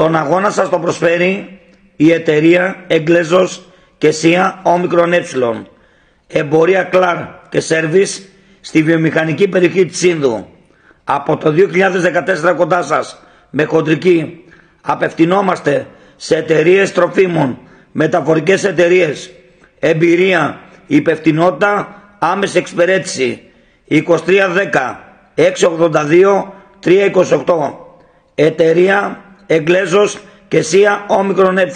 Τον αγώνα σας τον προσφέρει η εταιρεία Εγκλέζος και ΣΥΑ Όμικρον Ε. Εμπορία Κλάρ και Σέρβις στη βιομηχανική περιοχή της Σύνδου. Από το 2014 κοντά σας με χοντρική απευθυνόμαστε σε εταιρείες τροφίμων, μεταφορικές εταιρείες, εμπειρία, υπευθυνότητα, άμεση εξυπηρέτηση. 2310 682 328. Εταιρεία Εγκλέζος και ΣΥΑ Όμικρον Ε.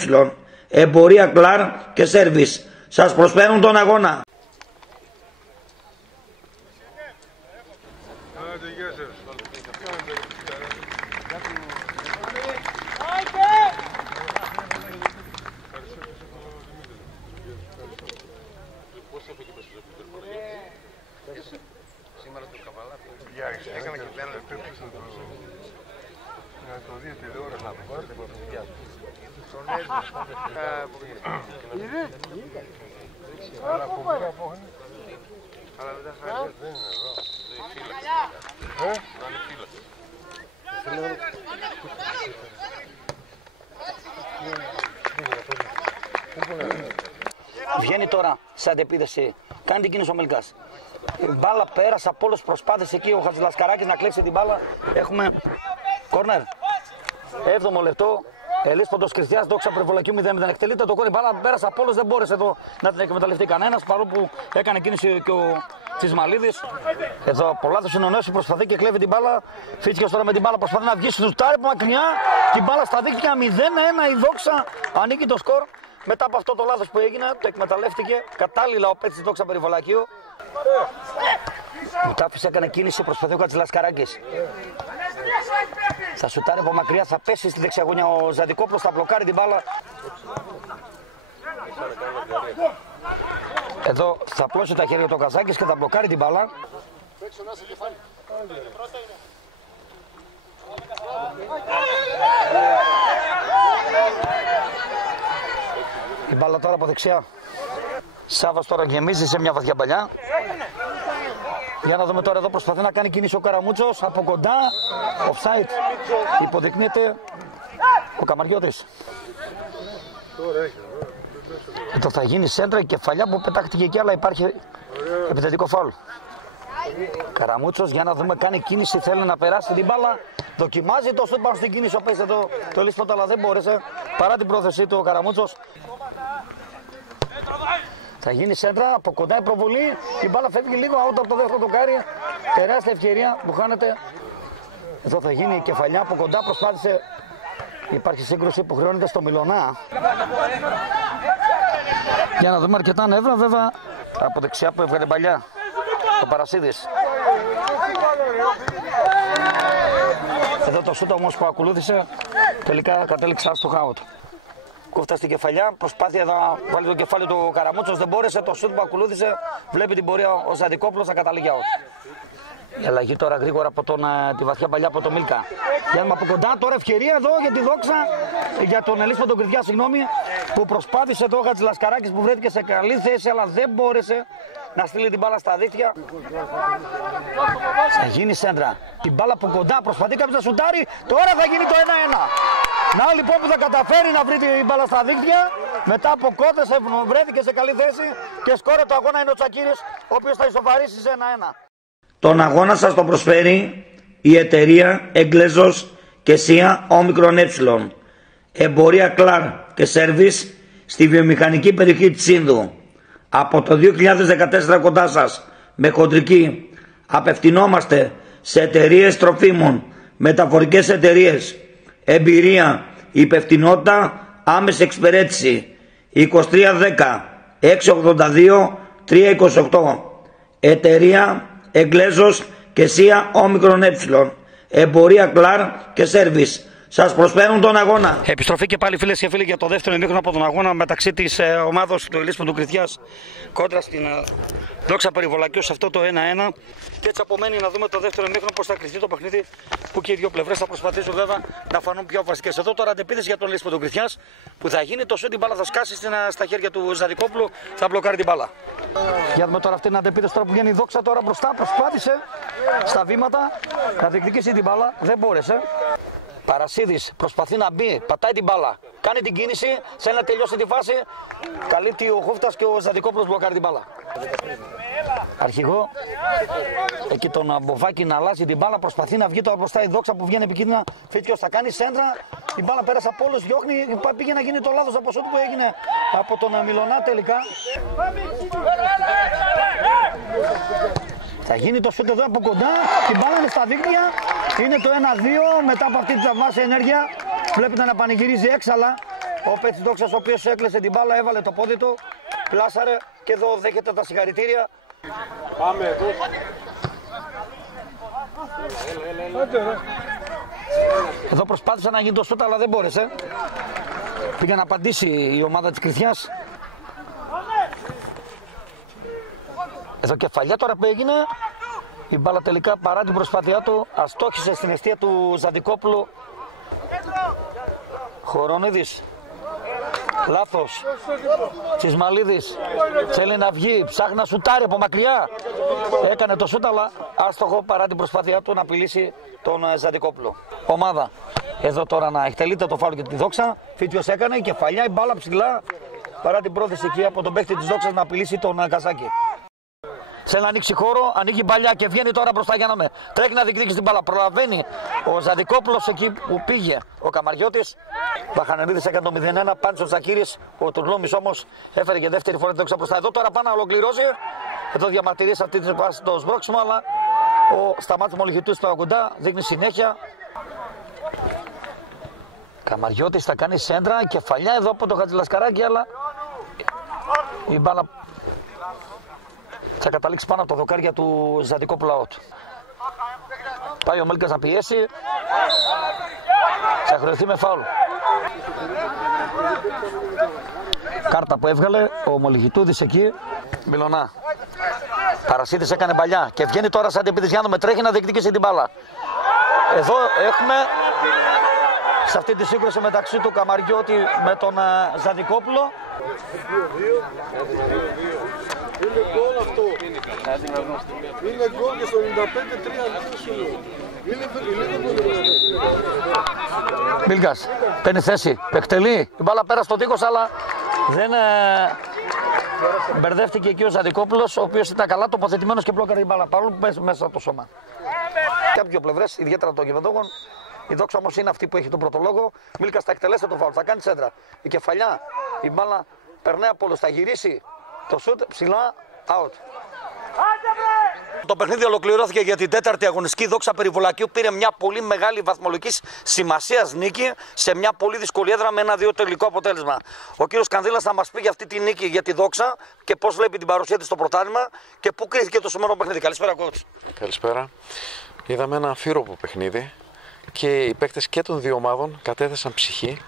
Εμπορία Κλάρ και Σέρβις. Σας προσφέρουν τον αγώνα. Έκανα και πλέον το δει τηλεόραση να αποφάσισε την προσωπικιά σου. Στον Έλληνα. Αλλά φοβερά απόχανε. Αλλά δεν τα χάρη. Δεν είναι εδώ. Δεν είναι φίλος. Βγαίνει τώρα σε αντεπίδεση. Κάνει την κίνηση ο Μελκάς. Η μπάλα πέρασε από όλους τους προσπάθειες εκεί ο Χατζηλασκαράκης να κλέψει την μπάλα. Έχουμε κόρνερ. 7ο λεπτό. Ελίσποντος Κριστιάς, δόξα Περιβολακίου 0-0. Εκτελείται το κόρνερ. Η μπάλα πέρασε από όλους. Δεν μπόρεσε εδώ να την εκμεταλλευτεί κανένας. Παρόλο που έκανε κίνηση και ο Τσισμαλίδης. Εδώ από λάθος είναι ο Νέος που προσπαθεί και κλέβει την μπάλα. Φίτσικος τώρα με την μπάλα προσπαθεί να βγει στο τάρι από μακριά. Την μπάλα στα δίκτυα 0-1. Η δόξα ανοίγει το σκορ. Μετά από αυτό το λάθος που έγινε, το εκμεταλλεύτηκε κατάλληλα ο παίκτης της Δόξα Περιβολακίου. Μουτάφης έκανε κίνηση, προσπαθεί ο Κατσιλασκαράκης. Θα σουτάρει από μακριά, θα πέσει στη δεξιαγωνιά ο Ζαντικόπλος, θα μπλοκάρει την μπάλα. Εδώ θα πλώσει τα χέρια του Καζάκης και θα μπλοκάρει την μπάλα. Η μπάλα τώρα από δεξιά. Σάββας τώρα γεμίζει σε μια βαθιά παλιά. Για να δούμε τώρα, εδώ προσπαθεί να κάνει κίνηση ο Καραμούτσος από κοντά. Offside. Υποδεικνύεται ο Καμαριώτης. Εδώ θα γίνει σέντρα, η κεφαλιά που πετάχτηκε εκεί, αλλά υπάρχει επιθετικό φάουλ. Καραμούτσος, για να δούμε, κάνει κίνηση, θέλει να περάσει την μπάλα. Δοκιμάζει το σουτ πάνω στην κίνηση, ο παίζει εδώ το Λίσποτο, αλλά δεν μπόρεσε παρά την πρόθεσή του ο Καραμούτσος. Θα γίνει σέντρα, από κοντά η προβολή. Η μπάλα φεύγει λίγο out από το δεύτερο δοκάρι. Τεράστια ευκαιρία που χάνεται. Εδώ θα γίνει η κεφαλιά από κοντά. Προσπάθησε. Υπάρχει σύγκρουση που χρεώνεται στο Μιλωνά. Για να δούμε αρκετά νεύρα, βέβαια. Από δεξιά που έβγαλε παλιά ο Παρασίδης. Εδώ το σούτ όμως που ακολούθησε τελικά κατέληξε άστοχα out. Κόφτα στην κεφαλιά, προσπάθεια να βάλει το κεφάλι του Καραμούτσος, δεν μπόρεσε. Το σούτ που ακολούθησε, βλέπει την πορεία ο Ζαντικόπλος, θα καταλήγει out. Η αλλαγή τώρα γρήγορα από τη βαθιά παλιά από τον Μίλκα. Για να από κοντά τώρα ευκαιρία εδώ για τη Δόξα, για τον Ελίσποντο τον Κρυθιά, συγγνώμη, που προσπάθησε το Χατζηλασκαράκης που βρέθηκε σε καλή θέση, αλλά δεν μπόρεσε να στείλει την μπάλα στα δίχτυα. Θα γίνει σέντρα. Την μπάλα από κοντά, προσπαθεί κάποιος να σουτάρει. Τώρα θα γίνει το 1-1. Να λοιπόν που θα καταφέρει να βρει την μπάλα στα δίχτυα. Μετά από κότες βρέθηκε σε καλή θέση και σκόρε το αγώνα είναι ο Τσακίρης, ο οποίος θα ισοφαρίσει σε 1-1. Τον αγώνα σας τον προσφέρει η εταιρεία Εγκλέζος και ΣΥΑ Όμικρον Ε. Εμπορία Κλάρ και Σέρβις στη βιομηχανική περιοχή της Σύνδου. Από το 2014 κοντά σας με χοντρική απευθυνόμαστε σε εταιρείες τροφίμων, μεταφορικές εταιρείες, εμπειρία, υπευθυνότητα, άμεση εξυπηρέτηση. 2310 682 328. Εταιρεία Εγκλέζος και ΣΥΑ Όμικρον Ε. Εμπορία Κλάρ και Σέρβις. Σας προσφέρουν τον αγώνα. Επιστροφή και πάλι, φίλες και φίλοι, για το δεύτερο ημίχρονο από τον αγώνα μεταξύ της ομάδος του Ελίσποντου Κρυθιάς κόντρα στην Δόξα Περιβολακίου σε αυτό το 1-1. Και έτσι απομένει να δούμε το δεύτερο ημίχρονο πώς θα κρυφτεί το παιχνίδι, που και οι δύο πλευρές θα προσπαθήσουν βέβαια να φανούν πιο βασικές. Εδώ τώρα αντεπίθεση για τον Ελίσποντο Κρυθιάς που θα γίνει το σούτ, την μπάλα θα σκάσει στα χέρια του Ζαντικόπουλου, θα μπλοκάρει την μπάλα. Για δούμε τώρα αυτή την αντεπίθεση τώρα που βγαίνει η Δόξα τώρα μπροστά, προσπάθησε στα βήματα να διεκδικήσει την μπάλα, δεν μπόρεσε. Παρασίδης προσπαθεί να μπει, πατάει την μπάλα. Κάνει την κίνηση, θέλει να τελειώσει τη φάση. Καλύπτει ο Χούφτας και ο Ζαντικόπουλος μπλοκάρει την μπάλα. Αρχηγό, εκεί τον Μποβάκη να αλλάζει την μπάλα, προσπαθεί να βγει τώρα μπροστά η Δόξα που βγαίνει επικίνδυνα. Φίτιος θα κάνει σέντρα, η μπάλα πέρασε από όλους, διώχνει, πήγε να γίνει το λάθος από σούτ που έγινε από τον Μιλωνά τελικά. Θα γίνει το σούτ εδώ από κοντά, την μπάλα είναι στα δίκτυα, είναι το 1-2 μετά από αυτή τη θαυμάσια ενέργεια. Βλέπετε να πανηγυρίζει έξαλα ο Πέτς Δόξας, ο οποίος έκλεσε την μπάλα, έβαλε το πόδι του, πλάσαρε και εδώ δέχεται τα συγχαρητήρια. Πάμε εδώ. Εδώ προσπάθησε να γίνει το σούτ αλλά δεν μπόρεσε. Πήγε να απαντήσει η ομάδα της Κρυθιάς. Εδώ κεφαλιά τώρα που έγινε. Η μπάλα τελικά παρά την προσπάθειά του αστόχησε στην αιστεία του Ζαντικόπουλου. Χορονίδης. Λάθος. Τσισμαλίδης. Θέλει να βγει. Ψάχνει να σουτάρει από μακριά. Έκανε το σούτ αλλά άστοχο παρά την προσπάθειά του να απειλήσει τον Ζαντικόπουλο. Ομάδα. Εδώ τώρα να εκτελείται το φάουλ για τη Δόξα. Φίτιος έκανε. Κεφαλιά η μπάλα ψηλά. Παρά την πρόθεση εκεί από τον παίκτη της Δόξας να απειλήσει τον Καζάκη. Θέλει να ανοίξει χώρο, ανοίγει μπαλιά και βγαίνει τώρα μπροστά για να με. Τρέχει να διεκδικήσει την μπάλα. Προλαβαίνει ο Ζαντικόπουλος εκεί που πήγε ο Καμαριώτης. Βαχανερίδης έκανε το 0-1. Πάντσο Τσακίρης. Ο Τουρνούμης όμως έφερε και δεύτερη φορά τη Δόξα μπροστά. Εδώ τώρα πάνε να ολοκληρώσει. Εδώ διαμαρτυρεί αυτή τη φάση το σμπρώξιμο, αλλά ο Σταμάτης Μολυχητούς τώρα κοντά δείχνει συνέχεια. Καμαριώτης θα κάνει σέντρα, κεφαλιά εδώ από το Χατζηλασκαράκι, αλλά η μπάλα θα καταλήξει πάνω από το δοκάρια του Ζαντικόπουλου out. Πάει ο Μέλκας να πιέσει. Θα χρεωθεί με φάουλ. Κάρτα που έβγαλε ο Μολυχητούδης εκεί. Μιλωνά. Παρασίδης έκανε παλιά και βγαίνει τώρα σαν επιδυσιάνο με τρέχει να διεκδικήσει την μπάλα. Εδώ έχουμε σε αυτή τη σύγκρουση μεταξύ του Καμαριώτη με τον Ζαντικόπουλο. Είναι γκολ αυτό. Είναι γκολ και στο 95-3. Μίλκας παίρνει θέση, εκτελεί. Η μπάλα πέρασε στο τείχος αλλά δεν μπερδεύτηκε εκεί ο Ζαντικόπουλος, ο οποίος ήταν καλά τοποθετημένος και μπλόκαρε την μπάλα παρόλο που πέσει μέσα από το σώμα. Και από δύο πλευρές, ιδιαίτερα των γηπεδόγων. Η Δόξα όμως είναι αυτή που έχει τον πρώτο λόγο. Μίλκας θα εκτελέσει το φάουλ, θα κάνει σέντρα. Η κεφαλιά, η μπάλα περνάει από όλους, θα γυρίσει το σουτ ψηλά, out. Το παιχνίδι ολοκληρώθηκε για την τέταρτη αγωνιστική. Δόξα Περιβολακίου πήρε μια πολύ μεγάλη βαθμολογική σημασίας νίκη σε μια πολύ δύσκολη έδρα με 1-2 τελικό αποτέλεσμα. Ο κύριος Κανδύλας θα μας πει για αυτή τη νίκη για τη Δόξα και πώς βλέπει την παρουσία της στο πρωτάθλημα και πού κρίθηκε το σημερινό παιχνίδι. Καλησπέρα, coach. Καλησπέρα. Είδαμε ένα αμφίροπο παιχνίδι και οι παίκτες και των δύο ομάδων κατέθεσαν ψυχή.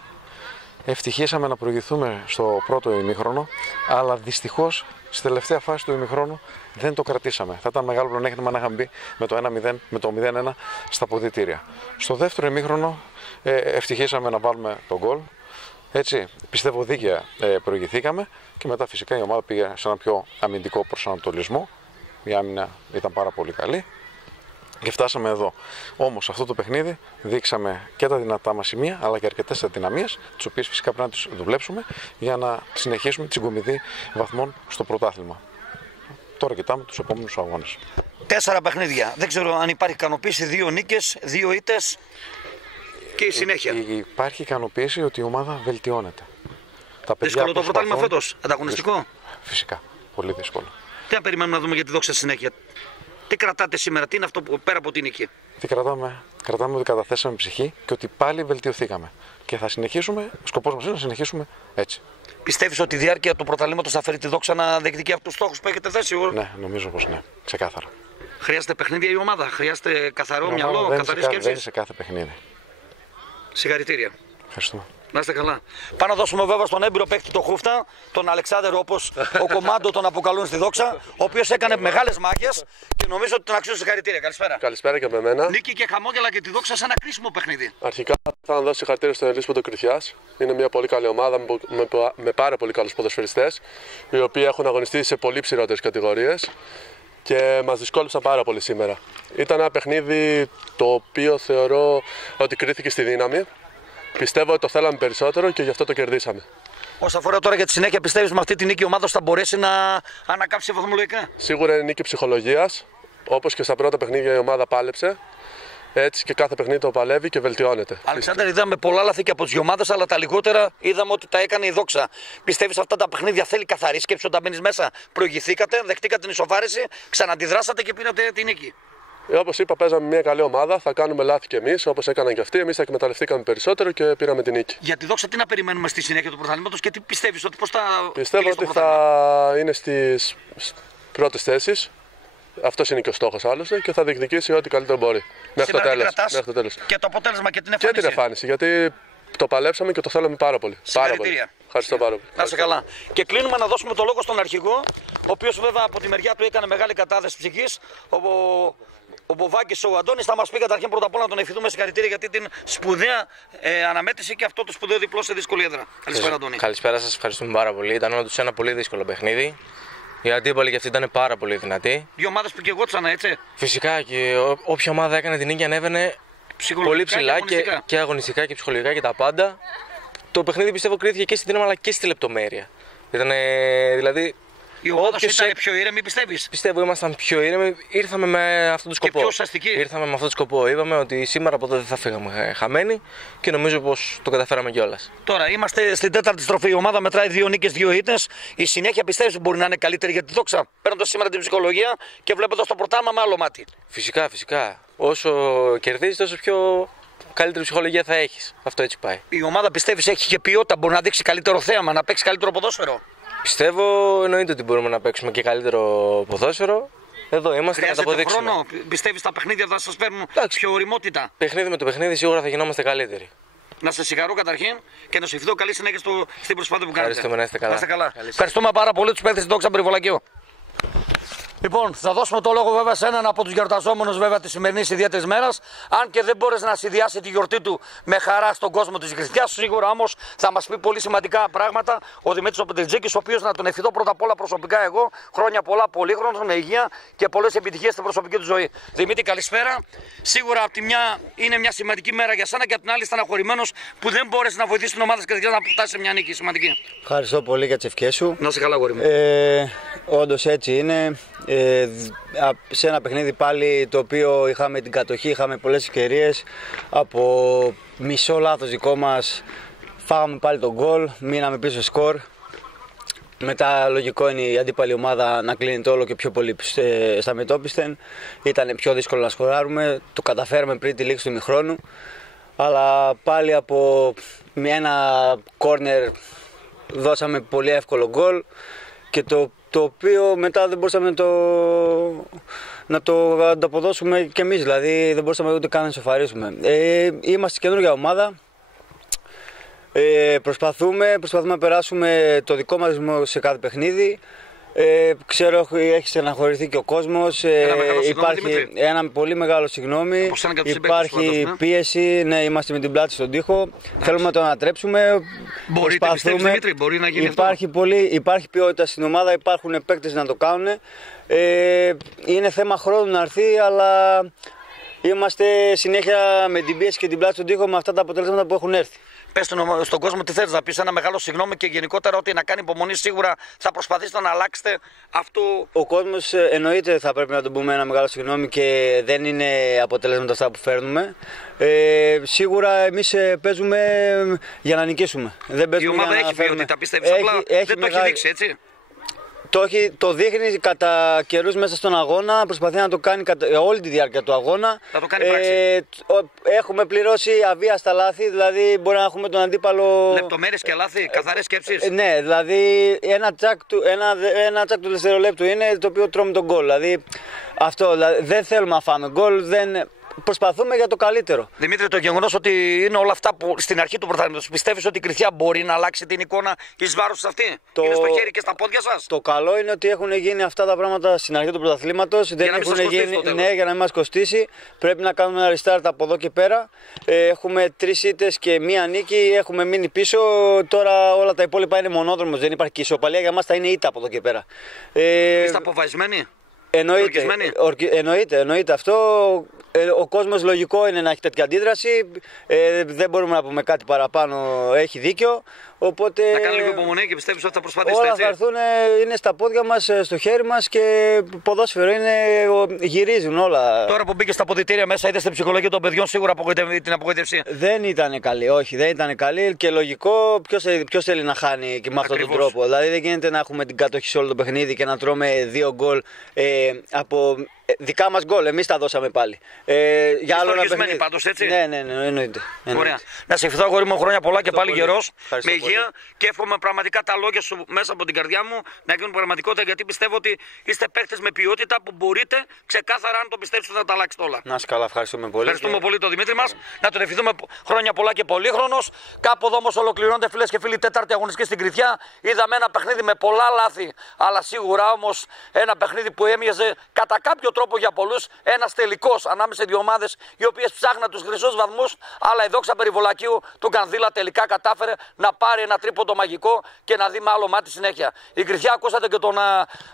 Ευτυχήσαμε να προηγηθούμε στο πρώτο ημίχρονο, αλλά δυστυχώς στη τελευταία φάση του ημιχρόνου δεν το κρατήσαμε. Θα ήταν μεγάλο πλεονέκτημα να είχαμε μπει με το 1-0, με το 0-1 στα αποδυτήρια. Στο δεύτερο ημίχρονο ευτυχήσαμε να βάλουμε τον γκολ. Έτσι, πιστεύω δίκαια προηγηθήκαμε και μετά φυσικά η ομάδα πήγε σε ένα πιο αμυντικό προσανατολισμό. Η άμυνα ήταν πάρα πολύ καλή. Και φτάσαμε εδώ. Όμως αυτό το παιχνίδι δείξαμε και τα δυνατά μας σημεία αλλά και αρκετές αδυναμίες, τις οποίες φυσικά πρέπει να τις δουλέψουμε για να συνεχίσουμε τη συγκομιδή βαθμών στο πρωτάθλημα. Τώρα κοιτάμε τους επόμενους αγώνες. 4 παιχνίδια. Δεν ξέρω αν υπάρχει ικανοποίηση, 2 νίκες, 2 ήττες και η συνέχεια. Υπάρχει ικανοποίηση ότι η ομάδα βελτιώνεται. Δύσκολο το πρωτάθλημα φέτος, ανταγωνιστικό. Φυσικά, πολύ δύσκολο. Τι να περιμένουμε να δούμε για τη Δόξα στη συνέχεια. Τι κρατάτε σήμερα, τι είναι αυτό που πέρα από την νίκη. Τι κρατάμε ότι καταθέσαμε ψυχή και ότι πάλι βελτιωθήκαμε. Και θα συνεχίσουμε, ο σκοπός μας είναι να συνεχίσουμε έτσι. Πιστεύεις ότι η διάρκεια του πρωταθλήματος θα φέρει τη Δόξα να διεκδικεί από τους στόχους που έχετε θέσει? Ναι, νομίζω πως ναι, ξεκάθαρα. Χρειάζεται παιχνίδια η ομάδα, χρειάζεται καθαρό μυαλό, καθαρή σκέψη. Δεν είναι σε κάθε παιχνίδι. Συγχαρητήρια. Ευχαριστούμε. Να είστε καλά. Πάμε να δώσουμε βέβαια στον έμπειρο παίκτη το Χούφτα, τον Αλεξάνδρο, όπως ο Κομάντο τον αποκαλούν στη Δόξα, ο οποίος έκανε μεγάλες μάχες και νομίζω ότι τον αξίζει συγχαρητήρια. Καλησπέρα. Καλησπέρα και από μένα. Νίκη και χαμόγελα και τη Δόξα σε ένα κρίσιμο παιχνίδι. Αρχικά θα να δώσω συγχαρητήρια στον Ελίσποντο Κρυθιάς. Είναι μια πολύ καλή ομάδα με πάρα πολύ καλούς ποδοσφαιριστές, οι οποίοι έχουν αγωνιστεί σε πολύ ψηλότερες κατηγορίες. και μας δυσκόλεψαν πάρα πολύ σήμερα. Ήταν ένα παιχνίδι το οποίο θεωρώ ότι κρίθηκε στη δύναμη. Πιστεύω ότι το θέλαμε περισσότερο και γι' αυτό το κερδίσαμε. Όσον αφορά τώρα για τη συνέχεια, πιστεύεις με αυτή τη νίκη η ομάδα θα μπορέσει να ανακάμψει βαθμολογικά? Σίγουρα είναι νίκη ψυχολογίας. Όπως και στα πρώτα παιχνίδια η ομάδα πάλεψε. Έτσι και κάθε παιχνίδι το παλεύει και βελτιώνεται. Αλεξάνδρ, είδαμε πολλά λάθη και από τις ομάδες, αλλά τα λιγότερα είδαμε ότι τα έκανε η Δόξα. Πιστεύεις αυτά τα παιχνίδια θέλει καθαρή σκέψη όταν μπαίνεις μέσα? Προηγηθήκατε, δεχτήκατε την ισοφάριση, ξαναντιδράσατε και πήρατε την νίκη. Όπως είπα, παίζαμε μια καλή ομάδα. Θα κάνουμε λάθη κι εμείς, όπως έκαναν κι αυτοί. Εμείς θα εκμεταλλευτήκαμε περισσότερο και πήραμε την νίκη. Για τη Δόξα, τι να περιμένουμε στη συνέχεια του πρωταθλήματος και τι πιστεύεις ότι πώς θα. Πιστεύω ότι θα είναι στις πρώτες θέσεις. Αυτός είναι και ο στόχος άλλωστε και θα διεκδικήσει ό,τι καλύτερο μπορεί. Μέχρι το τέλος. Και το αποτέλεσμα και την εμφάνιση. Και την εμφάνιση, γιατί το παλέψαμε και το θέλαμε πάρα πολύ. Συγχαρητήρια. Ευχαριστώ πάρα πολύ. Να είσαι καλά. Και κλείνουμε να δώσουμε το λόγο στον αρχηγό, ο οποίος βέβαια από τη μεριά του έκανε μεγάλη κατάθεση ψυχής. Ο Μποβάκης, ο Αντώνης, θα μας πει καταρχήν πρώτα απ' όλα να τον ευχηθούμε συγχαρητήρια για την σπουδαία αναμέτρηση και αυτό το σπουδαίο διπλό σε δύσκολη έδρα. Καλησπέρα, Αντώνη. Καλησπέρα σας, ευχαριστούμε πάρα πολύ. Ήταν όντως ένα πολύ δύσκολο παιχνίδι. Οι αντίπαλοι και αυτοί ήταν πάρα πολύ δυνατοί. Δύο ομάδες που και εγώτσαν, έτσι. Φυσικά και όποια ομάδα έκανε την νίκη ανέβαινε πολύ ψηλά και αγωνιστικά και ψυχολογικά και τα πάντα. Το παιχνίδι πιστεύω κρίθηκε και στη δύναμη αλλά και στη λεπτομέρεια. Ήταν δηλαδή. Η ομάδα σου ήταν πιο ήρεμη, πιστεύεις? Πιστεύω ήμασταν πιο ήρεμοι. Ήρθαμε με αυτόν τον σκοπό. Και πιο ουσιαστικοί. Ήρθαμε με αυτόν τον σκοπό. Είπαμε ότι σήμερα από εδώ δεν θα φύγαμε χαμένοι και νομίζω πως το καταφέραμε κιόλας. Τώρα είμαστε στην τέταρτη στροφή. Η ομάδα μετράει 2 νίκες, 2 ήττες. Η συνέχεια πιστεύεις ότι μπορεί να είναι καλύτερη για τη Δόξα? Παίρνοντας σήμερα την ψυχολογία και βλέποντας το πρωτάθλημα με άλλο μάτι. Φυσικά, φυσικά. Όσο κερδίζεις, τόσο πιο καλύτερη ψυχολογία θα έχεις. Αυτό έτσι πάει. Η ομάδα πιστεύεις έχει και ποιότητα, μπορεί να δείξει καλύτερο θέαμα, να παίξει καλύτερο ποδόσφαιρο? Πιστεύω εννοείται ότι μπορούμε να παίξουμε και καλύτερο ποδόσφαιρο. Εδώ είμαστε να τα αποδείξουμε. Χρόνο, πιστεύεις τα παιχνίδια θα σας φέρνουν πιο ωριμότητα? Παιχνίδι με το παιχνίδι σίγουρα θα γινόμαστε καλύτεροι. Να σας συγχαρώ καταρχήν και να σου ευχηθώ καλή συνέχεια στην προσπάθεια που κάνετε. Ευχαριστούμε, να είστε καλά. Να είστε καλά. Ευχαριστούμε πάρα πολύ τους παίκτες της Δόξα Περιβολακίου. Λοιπόν, θα δώσουμε το λόγο βέβαια σε έναν από τους γιορταζόμενους βέβαια της σημερινής ιδιαίτερης μέρας. Αν και δεν μπόρεσε να συνδυάσει τη γιορτή του με χαρά στον κόσμο της Κρητιάς, σίγουρα όμως θα μας πει πολύ σημαντικά πράγματα ο Δημήτρης ο Πετριτζίκης, ο οποίος να τον ευχηθώ πρώτα απ' όλα προσωπικά εγώ χρόνια πολλά, πολύχρονος, με υγεία και πολλές επιτυχίες στην προσωπική του ζωή. Δημήτρη, καλησπέρα. Σίγουρα από τη μια είναι μια σημαντική μέρα για σένα και από την άλλη στεναχωρημένος που δεν μπόρεσε να βοηθήσει την ομάδα της Κρητιάς να φτάσει σε μια νίκη σημαντική. Ευχαριστώ πολύ για τις ευχές σου. Να είσαι καλά, γόρι μου. Όντως έτσι είναι. Σε ένα παιχνίδι πάλι το οποίο είχαμε την κατοχή, είχαμε πολλές ευκαιρίες. Από μισό λάθος δικό μας φάγαμε πάλι τον γκολ, μείναμε πίσω σκορ. Μετά λογικό είναι η αντίπαλη ομάδα να κλείνει το όλο και πιο πολύ στα μετώπιστεν. Ήταν πιο δύσκολο να σκοράρουμε, το καταφέραμε πριν τη λήξη του ημιχρόνου. Αλλά πάλι από ένα κόρνερ δώσαμε πολύ εύκολο γκολ και το οποίο μετά δεν μπορούσαμε να το ανταποδώσουμε κι εμείς, δηλαδή δεν μπορούσαμε ούτε καν να ισοφαρίσουμε. Είμαστε καινούργια ομάδα, προσπαθούμε να περάσουμε το δικό μας ρυθμό σε κάθε παιχνίδι. Ξέρω έχει στεναχωρηθεί και ο κόσμος, υπάρχει ένα πολύ μεγάλο συγγνώμη, υπάρχει πίεση, ναι, είμαστε με την πλάτη στον τοίχο, θέλουμε να το ανατρέψουμε, προσπαθούμε, Δημήτρη, μπορεί να γίνει υπάρχει ποιότητα στην ομάδα, υπάρχουν παίκτες να το κάνουν, είναι θέμα χρόνου να έρθει, αλλά είμαστε συνέχεια με την πίεση και την πλάτη στον τοίχο με αυτά τα αποτελέσματα που έχουν έρθει. Πες στον κόσμο τι θέλεις να πεις, ένα μεγάλο συγγνώμη και γενικότερα ότι να κάνει υπομονή, σίγουρα θα προσπαθήσετε να αλλάξετε αυτό. Ο κόσμος εννοείται θα πρέπει να τον πούμε ένα μεγάλο συγγνώμη και δεν είναι αποτελέσματα αυτά που φέρνουμε. Σίγουρα εμείς παίζουμε για να νικήσουμε. Δεν παίζουμε η ομάδα για να έχει ποιότητα, πιστεύεις, απλά δεν το έχει δείξει, έτσι. Το δείχνει κατά καιρούς μέσα στον αγώνα, προσπαθεί να το κάνει όλη τη διάρκεια του αγώνα. Θα το κάνει πράξη. Έχουμε πληρώσει αβίαστα λάθη, δηλαδή μπορεί να έχουμε τον αντίπαλο. Λεπτομέρειες και λάθη, καθαρές σκέψεις. Ναι, δηλαδή ένα τσακ του δευτερολέπτου είναι το οποίο τρώμε τον γκολ. Δηλαδή αυτό, δηλαδή, δεν θέλουμε να φάμε γκολ, προσπαθούμε για το καλύτερο. Δημήτρη, το γεγονός ότι είναι όλα αυτά που στην αρχή του πρωταθλήματος, πιστεύεις ότι η Κρητιά μπορεί να αλλάξει την εικόνα εις βάρος αυτή? Είναι στο χέρι και στα πόδια σας? Το καλό είναι ότι έχουν γίνει αυτά τα πράγματα στην αρχή του πρωταθλήματος. Δεν έχουν γίνει, ναι, για να μην μας κοστίσει. Πρέπει να κάνουμε ένα restart από εδώ και πέρα. Έχουμε 3 ήττες και 1 νίκη. Έχουμε μείνει πίσω. Τώρα όλα τα υπόλοιπα είναι μονόδρομος. Δεν υπάρχει και ισοπαλία. Για μας θα είναι ήττα από εδώ και πέρα. Είστε αποβασμένοι? Εννοείται αυτό. Ο κόσμος λογικό είναι να έχει τέτοια αντίδραση. Δεν μπορούμε να πούμε κάτι παραπάνω. Έχει δίκιο. Οπότε, να κάνει λίγο υπομονή και πιστεύεις ότι θα προσπαθήσετε. Όλα θα έρθουν, είναι στα πόδια μας, στο χέρι μας και ποδόσφαιρο είναι, γυρίζουν όλα. Τώρα που μπήκε στα αποδυτήρια μέσα, είδες την ψυχολογία των παιδιών, σίγουρα την απογοήτευση. Δεν ήταν καλή, όχι, δεν ήταν καλή και λογικό. Ποιος θέλει να χάνει και με αυτόν τον τρόπο. Δηλαδή δεν γίνεται να έχουμε την κατοχή σε όλο το παιχνίδι και να τρώμε 2 γκολ από δικά μας γκολ. Εμείς τα δώσαμε πάλι. Για άλλο ένα παιχνίδι. Πάντως, έτσι. Ναι, εννοείται. Ωραία. Να σε ευχηθώ, αγόρι μου, χρόνια πολλά και πάλι γερός, με υγεία και εύχομαι πραγματικά τα λόγια σου μέσα από την καρδιά μου να γίνουν πραγματικότητα, γιατί πιστεύω ότι είστε παίκτες με ποιότητα που μπορείτε ξεκάθαρα, αν το πιστέψετε, να τα αλλάξετε όλα. Να είσαι καλά, ευχαριστούμε πολύ. Ευχαριστούμε πολύ τον Δημήτρη μας. Να τον ευχηθούμε χρόνια πολλά και πολύχρονος. Κάπου εδώ όμως ολοκληρώνεται, φίλες και φίλοι, τέταρτη αγωνιστική στην Κρυθιά. Είδαμε ένα παιχνίδι με πολλά λάθη, αλλά σίγουρα όμως ένα παιχνίδι που έμοιαζε κατά κάποιο τρόπο για πολλούς ένας τελικός ανάμεσα σε δύο ομάδες οι οποίες ψάχναν τους χρυσούς βαθμούς. Αλλά η Δόξα Περιβολακίου του Κανδύλα τελικά κατάφερε να πάρει ένα τρίποντο μαγικό και να δει με άλλο μάτι συνέχεια. Η Κρυθιά, ακούσατε και τον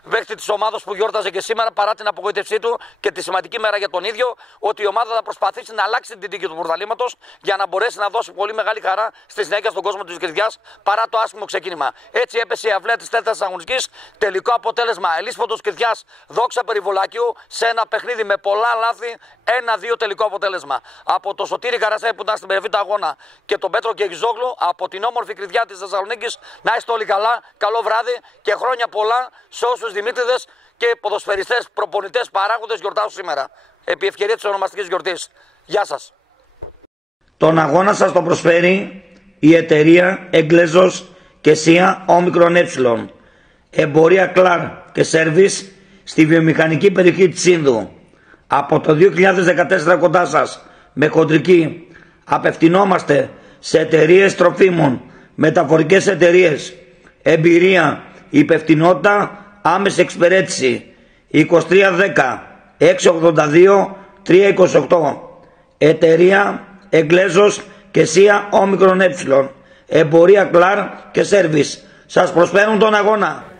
παίκτη της ομάδας που γιόρταζε και σήμερα, παρά την απογοήτευσή του και τη σημαντική μέρα για τον ίδιο, ότι η ομάδα θα προσπαθήσει να αλλάξει την τύχη του πρωταθλήματος για να μπορέσει να δώσει πολύ μεγάλη χαρά στη συνέχεια στον κόσμο της Κρυθιάς παρά το άσχημο ξεκίνημα. Έτσι έπεσε η αυλαία της τέταρτης αγωνιστικής. Τελικό αποτέλεσμα: Ελίσποντος Κρυθιάς, Δόξα Περιβολακίου, σε ένα παιχνίδι με πολλά λάθη, 1-2 τελικό αποτέλεσμα. Από το Σωτήρη Καρασέ που ήταν στην περιφή του αγώνα και τον Πέτρο Κεγιζόγλου, από την όμορφη Κρυθιά της Θεσσαλονίκης, να είστε όλοι καλά, καλό βράδυ και χρόνια πολλά σε όσους Δημήτρηδες και ποδοσφαιριστές, προπονητές, παράγοντες γιορτάζουν σήμερα επί ευκαιρία της ονομαστικής γιορτής. Γεια σας. Τον αγώνα σας τον προσφέρει η εταιρεία Εγκλέζος και ΣΥΑ Όμικρον Ε. Εμπορία Κλάρ και Σέρβις στη βιομηχανική περιοχή της Σύνδου. Από το 2014 κοντά σας με χοντρική. Απευθυνόμαστε σε εταιρείες τροφίμων, μεταφορικές εταιρείες, εμπειρία, υπευθυνότητα, άμεση εξυπηρέτηση. 2310 682 328. Εταιρεία Εγκλέζος και ΣΥΑ Όμικρον Ε. Εμπορία Κλάρ και Σέρβις. Σας προσφέρουν τον αγώνα.